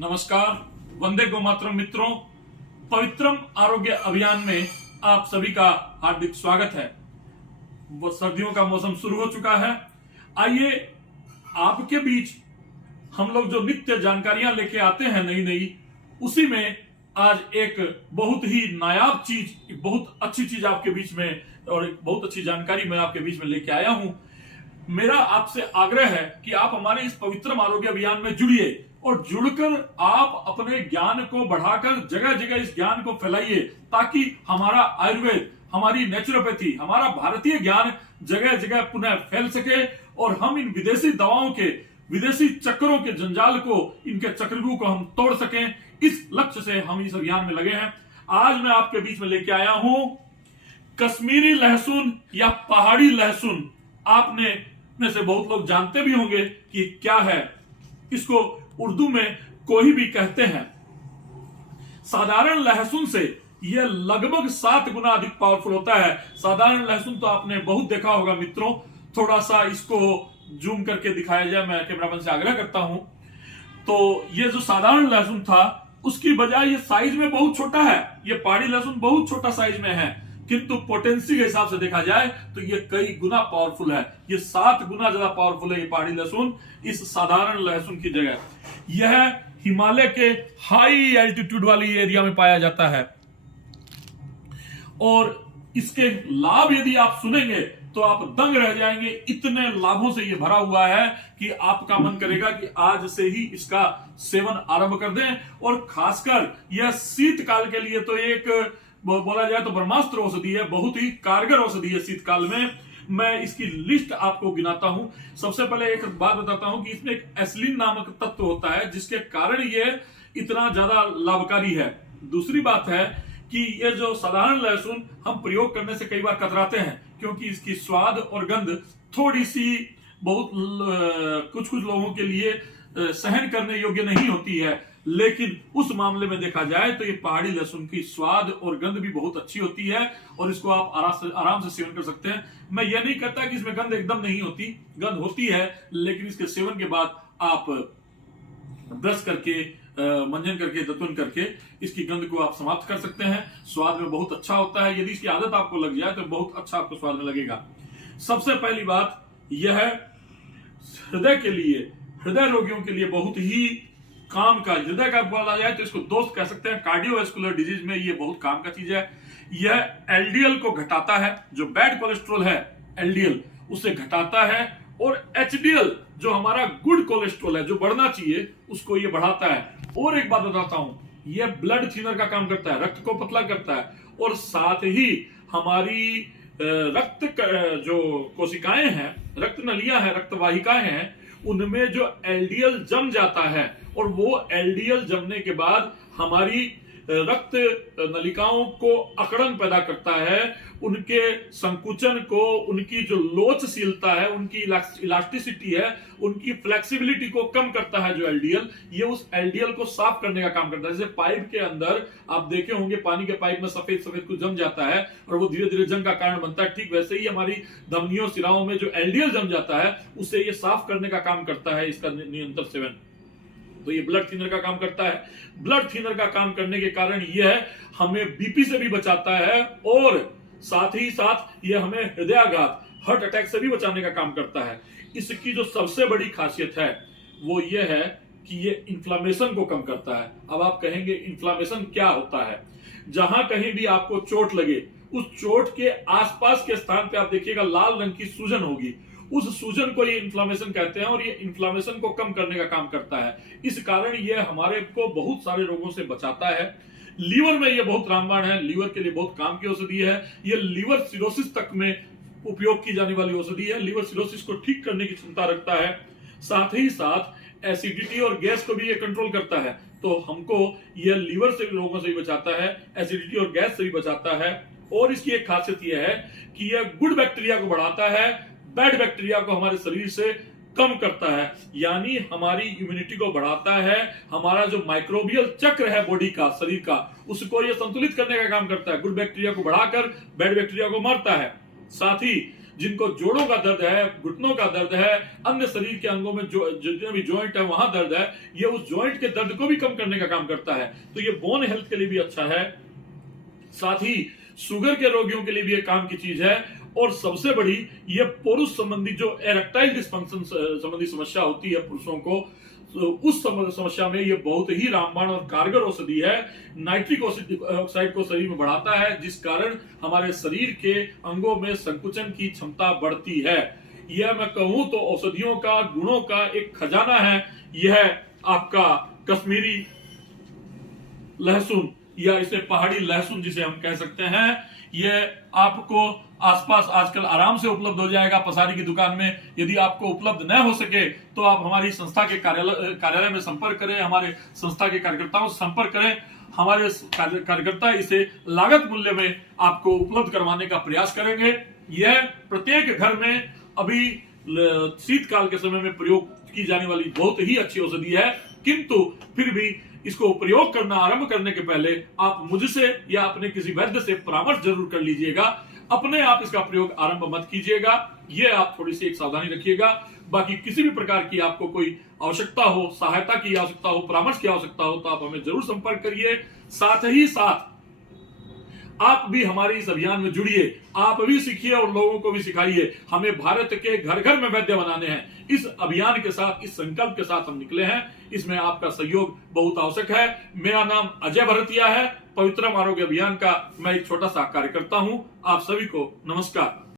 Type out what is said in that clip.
नमस्कार, वंदे गोमातरम मित्रों। पवित्रम आरोग्य अभियान में आप सभी का हार्दिक स्वागत है। वो सर्दियों का मौसम शुरू हो चुका है। आइए आपके बीच हम लोग जो नित्य जानकारियां लेके आते हैं नई नई, उसी में आज एक बहुत ही नायाब चीज, एक बहुत अच्छी चीज आपके बीच में और एक बहुत अच्छी जानकारी मैं आपके बीच में लेके आया हूं। मेरा आपसे आग्रह है कि आप हमारे इस पवित्रम आरोग्य अभियान में जुड़िए और जुड़कर आप अपने ज्ञान को बढ़ाकर जगह जगह इस ज्ञान को फैलाइए, ताकि हमारा आयुर्वेद, हमारी नेचुरोपैथी, हमारा भारतीय ज्ञान जगह जगह पुनः फैल सके और हम इन विदेशी दवाओं के, विदेशी चक्रों के जंजाल को, इनके चक्रव्यूह को हम तोड़ सकें। इस लक्ष्य से हम इस अभियान में लगे हैं। आज मैं आपके बीच में लेके आया हूं कश्मीरी लहसुन या पहाड़ी लहसुन। आपने में से बहुत लोग जानते भी होंगे कि क्या है। इसको उर्दू में कोई भी कहते हैं। साधारण लहसुन से यह लगभग 7 गुना अधिक पावरफुल होता है। साधारण लहसुन तो आपने बहुत देखा होगा मित्रों। थोड़ा सा इसको जूम करके दिखाया जाए, मैं कैमरामैन से आग्रह करता हूं। तो ये जो साधारण लहसुन था, उसकी बजाय ये साइज में बहुत छोटा है। ये पहाड़ी लहसुन बहुत छोटा साइज में है, किंतु पोटेंसी के हिसाब से देखा जाए तो ये कई गुना पावरफुल है। ये 7 गुना ज्यादा पावरफुल है ये पहाड़ी लहसुन इस साधारण लहसुन की जगह। यह हिमालय के हाई एल्टीट्यूड वाली एरिया में पाया जाता है और इसके लाभ यदि आप सुनेंगे तो आप दंग रह जाएंगे। इतने लाभों से ये भरा हुआ है कि आपका मन करेगा कि आज से ही इसका सेवन आरंभ कर दें। और खासकर यह शीतकाल के लिए तो एक बोला जाए तो ब्रह्मास्त्र औषधि है, बहुत ही कारगर औषधि है शीतकाल में। मैं इसकी लिस्ट आपको गिनाता हूं। सबसे पहले एक बात बताता हूं कि इसमें एक एसिलिन नामक तत्व होता है, जिसके कारण ये इतना ज्यादा लाभकारी है। दूसरी बात है कि ये जो साधारण लहसुन हम प्रयोग करने से कई बार कतराते हैं, क्योंकि इसकी स्वाद और गंध थोड़ी सी बहुत कुछ लोगों के लिए सहन करने योग्य नहीं होती है। लेकिन उस मामले में देखा जाए तो ये पहाड़ी लहसुन की स्वाद और गंध भी बहुत अच्छी होती है और इसको आप आराम से सेवन कर सकते हैं। मैं ये नहीं कहता कि इसमें गंध एकदम नहीं होती, गंध होती है, लेकिन इसके सेवन के बाद आप ब्रश करके, मंजन करके, दतवन करके इसकी गंध को आप समाप्त कर सकते हैं। स्वाद में बहुत अच्छा होता है। यदि इसकी आदत आपको लग जाए तो बहुत अच्छा आपको स्वाद में लगेगा। सबसे पहली बात यह है, हृदय के लिए, हृदय रोगियों के लिए बहुत ही काम का, हृदय का बोला जाए तो इसको दोस्त कह सकते हैं। कार्डियोवैस्कुलर डिजीज में ये बहुत काम का चीज है। यह एलडीएल को घटाता है, जो बैड कोलेस्ट्रॉल है एलडीएल उसे घटाता है, और एचडीएल जो हमारा गुड कोलेस्ट्रॉल है, जो बढ़ना चाहिए, उसको ये बढ़ाता है। और एक बात बताता हूं, यह ब्लड थिनर का काम करता है, रक्त को पतला करता है, और साथ ही हमारी रक्त जो कोशिकाएं हैं, रक्त नलियां हैं, रक्तवाहिकाएं हैं, उनमें जो एलडीएल जम जाता है और वो एलडीएल जमने के बाद हमारी रक्त नलिकाओं को अकड़न पैदा करता है, उनके संकुचन को, उनकी जो लोचशीलता है, उनकी इलास्टिसिटी है, उनकी फ्लेक्सिबिलिटी को कम करता है जो एलडीएल। ये उस एलडीएल को साफ करने का काम करता है। जैसे पाइप के अंदर आप देखे होंगे, पानी के पाइप में सफेद सफेद कुछ जम जाता है और वो धीरे धीरे जंग का कारण बनता है, ठीक वैसे ही हमारी धमनियों, सिराओं में जो एलडीएल जम जाता है, उसे ये साफ करने का काम करता है इसका निरंतर सेवन। तो ये ब्लड थिनर का काम करता है। ब्लड थिनर का काम करने के कारण यह हमें बीपी से भी बचाता है और साथ ही साथ यह हमें हृदयाघात, हार्ट अटैक से भी बचाने का काम करता है। इसकी जो सबसे बड़ी खासियत है वो ये है कि ये इन्फ्लामेशन को कम करता है। अब आप कहेंगे इन्फ्लामेशन क्या होता है? जहां कहीं भी आपको चोट लगे, उस चोट के आसपास के स्थान पे आप देखिएगा लाल रंग की सूजन होगी। उस सूजन को ये इन्फ्लामेशन कहते हैं और ये इन्फ्लामेशन को कम करने का काम करता है। इस कारण ये हमारे को बहुत सारे रोगों से बचाता है। लीवर में ये बहुत रामबाण है, लीवर के लिए बहुत काम की औषधि है। ये लीवर सिरोसिस तक में उपयोग की जाने वाली औषधि है। लीवर सिरोसिस को ठीक करने की क्षमता रखता है। साथ ही साथ एसिडिटी और गैस को भी ये कंट्रोल करता है। तो हमको यह लीवर से रोगों से भी बचाता है, एसिडिटी और गैस से भी बचाता है। और इसकी एक खासियत यह है कि यह गुड बैक्टीरिया को बढ़ाता है, बैड बैक्टीरिया को हमारे शरीर से कम करता है, यानी हमारी इम्यूनिटी को बढ़ाता है। हमारा जो माइक्रोबियल चक्र है बॉडी का, शरीर का, उसको यह संतुलित करने का काम करता है। गुड बैक्टीरिया को बढ़ाकर बैड बैक्टीरिया को मारता है। साथ ही जिनको जोड़ों का दर्द है, घुटनों का दर्द है, अन्य शरीर के अंगों में जो जितने भी जॉइंट है वहां दर्द है, ये उस जॉइंट के दर्द को भी कम करने का काम करता है। तो ये बोन हेल्थ के लिए भी अच्छा है, साथ ही शुगर के रोगियों के लिए भी ये काम की चीज है। और सबसे बड़ी ये पुरुष संबंधी जो एरेक्टाइल डिस्फंक्शन संबंधी समस्या होती है पुरुषों को, तो उस समस्या में ये बहुत ही रामबाण और कारगर औषधि है। नाइट्रिक ऑक्साइड को शरीर में बढ़ाता है, जिस कारण हमारे शरीर के अंगों में संकुचन की क्षमता बढ़ती है। यह मैं कहूं तो औषधियों का, गुणों का एक खजाना है यह आपका कश्मीरी लहसुन, या इसे पहाड़ी लहसुन जिसे हम कह सकते हैं। यह आपको आसपास आजकल आराम से उपलब्ध हो जाएगा पसारी की दुकान में। यदि आपको उपलब्ध न हो सके तो आप हमारी संस्था के कार्यालय में संपर्क करें, हमारे संस्था के कार्यकर्ताओं से संपर्क करें। हमारे कार्यकर्ता इसे लागत मूल्य में आपको उपलब्ध करवाने का प्रयास करेंगे। यह प्रत्येक घर में अभी शीतकाल के समय में प्रयोग की जाने वाली बहुत ही अच्छी औषधि है, किंतु फिर भी इसको प्रयोग करना आरंभ करने के पहले आप मुझसे या अपने किसी वैद्य से परामर्श जरूर कर लीजिएगा। अपने आप इसका प्रयोग आरंभ मत कीजिएगा, ये आप थोड़ी सी एक सावधानी रखिएगा। बाकी किसी भी प्रकार की आपको कोई आवश्यकता हो, सहायता की आवश्यकता हो, परामर्श की आवश्यकता हो, तो आप हमें जरूर संपर्क करिए। साथ ही साथ आप भी हमारे इस अभियान में जुड़िए, आप भी सीखिए और लोगों को भी सिखाइए। हमें भारत के घर घर में वैद्य बनाने हैं। इस अभियान के साथ, इस संकल्प के साथ हम निकले हैं। इसमें आपका सहयोग बहुत आवश्यक है। मेरा नाम अजय भरतिया है, पवित्रम आरोग्य अभियान का मैं एक छोटा सा कार्यकर्ता हूं। आप सभी को नमस्कार।